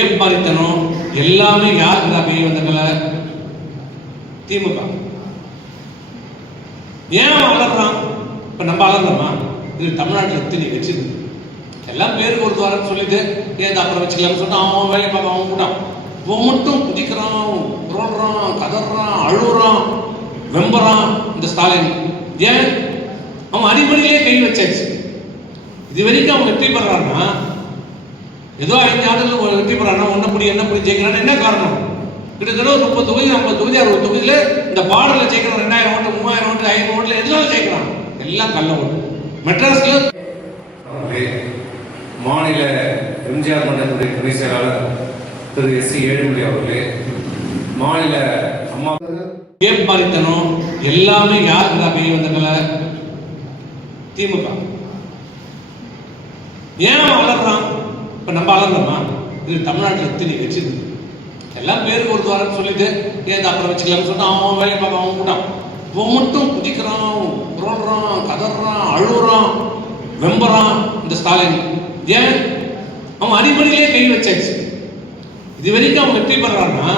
ஏப்பாரித்தனம் எல்லாமே யாருக்குடா பெரிய வந்தங்கள திமுக. ஏன் வளர்றான்? இப்ப நம்ம அலறோமா இது தமிழ்நாட்டில் எத்தனை கட்சி எல்லாம் பேருக்கு ஒரு வாரம் சொல்லிட்டு ஏன் அப்புறம் வச்சுக்கலாம்னு சொன்னா அவன் வேலையை பார்க்க அவன் கூட்டான் இவன் மட்டும் குதிக்கிறான் புரள்றான் கதறான் அழுகுறான் வெம்புறான் இந்த ஸ்டாலின். ஏன்? அவன் அடிப்படையிலே கை வச்சாச்சு. இது வரைக்கும் அவன் வெற்றி பெறான்னா ஏதோ ஐந்து ஆண்டுகள் வெற்றி பெறானா? ஒன்ன புடி என்ன புடி ஜெயிக்கிறான்? என்ன காரணம்? கிட்டத்தட்ட ஒரு முப்பது தொகுதி ஐம்பது தொகுதி அறுபது தொகுதியில இந்த பார்டர்ல ஜெயிக்கிறான் ரெண்டாயிரம் ஓட்டு மூவாயிரம் ஓட்டு ஐநூறு ஓட்டுல எதுனால ஜெயிக்கிறான். எல்லாம் கள்ள ஓட்டு. மெட்ராஸ்ல மாநில எம்ஜிஆர் மன்றத்துடைய துணை செயலாளர் திரு எஸ் சி ஏழுமொழி அவர்களே மாநில அம்மா ஏப்பாரித்தனம் எல்லாமே யாருக்குடா பெரிய வந்தங்கள திமுக. ஏன் அலறான் இப்போ நம்ம அலறோமா இது தமிழ்நாட்டில் எத்தனை கட்சி இருக்கு? எல்லாம் பேருக்கு ஒரு வாரம் சொல்லிட்டு ஏன் அப்புறம் வச்சுக்கலாம்னு சொன்னால் அவன் வேலையை பார்க்க அவன் கூட்டான். இவன் மட்டும் குதிக்கிறான் புரள்றான் கதறான் அழுகுறான் வெம்புறான் இந்த ஸ்டாலின். ஏன்? அவன் அடிப்படையிலே கை வச்சாச்சு. இது வரைக்கும் அவன் வெற்றி பெறான்னா?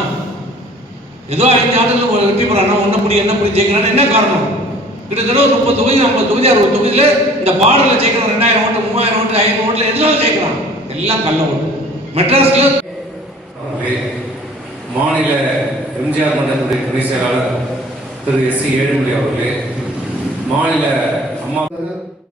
ஏதோ ஐந்து ஆண்டுகள் ஒரு வெற்றி பெறான்னா ஒன்ன புடி என்ன புடி ஜெயிக்கிறான்னு என்ன காரணம்? கிட்டத்தட்ட ஒரு முப்பது தொகுதி ஐம்பது தொகுதி அறுபது தொகுதியில் இந்த பாடலில் ஜெயிக்கிறான் ரெண்டாயிரம் மூவாயிரம் ஓட்டு ஐநூறு ஓட்டுல எதுனால ஜெயிக்கிறான் எல்லாம் கள்ள ஓட்டு. மெட்ராஸ்ல மாநில எம்ஜிஆர் மன்றத்துடைய துணை செயலாளர் திரு எஸ் சி ஏழுமலை அவர்களே மாநில அம்மா